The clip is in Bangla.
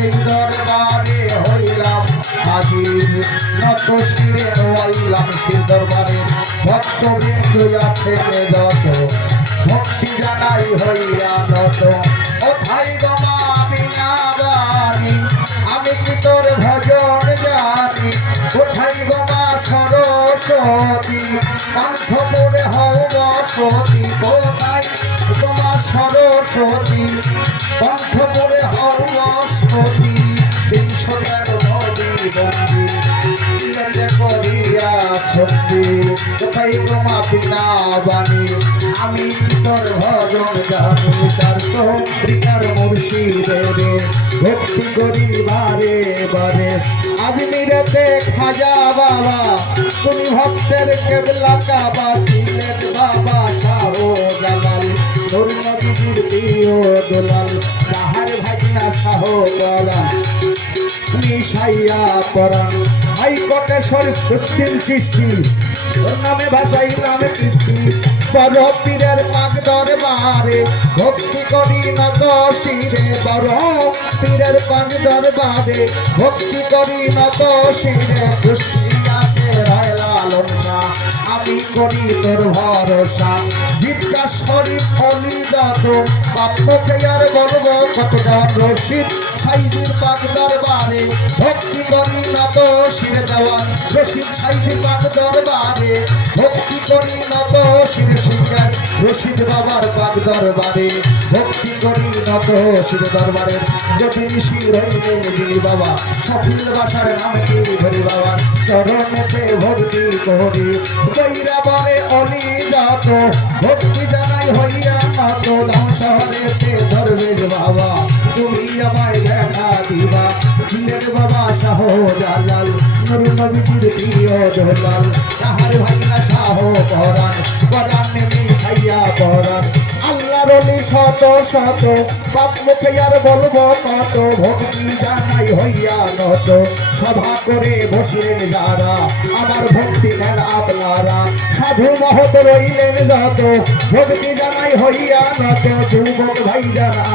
সেই দরবারে হইলাম হাজির। নত শিরে হইলাম সে দরবারে। ভক্ত বিন্দু আছে যত। ভক্তি জানাই হইয়া নত কোথায় গমা আমি না জানি। আমি কি তোর ভজন জানি? কোথায় গমা সরস্বতী। কণ্ঠপুরে হও বসতি। কোথায় গমা সরস্বতী? তেরো কোথায় গমা পিনা বাণী আমি তোর ভজন জানি তার তো প্রিয়ার ভক্তি করি বারে বারে আজমিরেতে খাজা বাবা তুমি ভক্তের কেবলা কাবা ছিলেন বাবা শাহ জালাল তোর নদীর প্রিয় দোলাল গলা মিশাইয়া পরাণ হাইকোর্টে শরীফ দক্ষিণ সৃষ্টি ওর নামে ভাসাইলাম কিস্তি বড় পীরের পাক দরবারে ভক্তি করি নত শিরে বড় পীরের পাক দরবারে ভক্তি করি নত শিরে খুশিয়াতে রয়লালন না আমি করি তোর ভরসা। জিজ্ঞা শরীফ ফলি দত বাপ্যকে আর গর্ব কত দেওয়ার রশিদ সাইদির পাক দরবারে ভক্তি করি নত শিরে দেওয়া। রশিদ সাইদির পাক দরবারে ভক্তি করি নত শিরে সিংহার রশিদ বাবার পাক দরবারে, ভক্তি করি নত শিরে দরবারে। যদি শির হইলেন গিরি বাবা সফিল বাসার নাম কি ধরি বাবা? চরণেতে ভক্তি করি বৈরা বরে অলি যত ভক্তি জানাই হইয়া নত ধাম শহরেতে ধরবে বাবা। তুমি আমায় দেখা দিবা। ছিলেন বাবা শাহ জালাল নুর নবীজির প্রিয় দোলাল তাহার ভাগনা শাহ পরাণ পরাণ নেমে পড়া আল্লাহর আল্লাহ শত শত পাপ মুখে আর বলব কত ভক্তি জানাই হইয়া নত। সভা করে বসলেন যারা, আমার ভক্তি নেন আপনারা। সাধু মহত রইলেন যত, ভক্তি জানাই হইয়া নত। যুবক ভাই জানা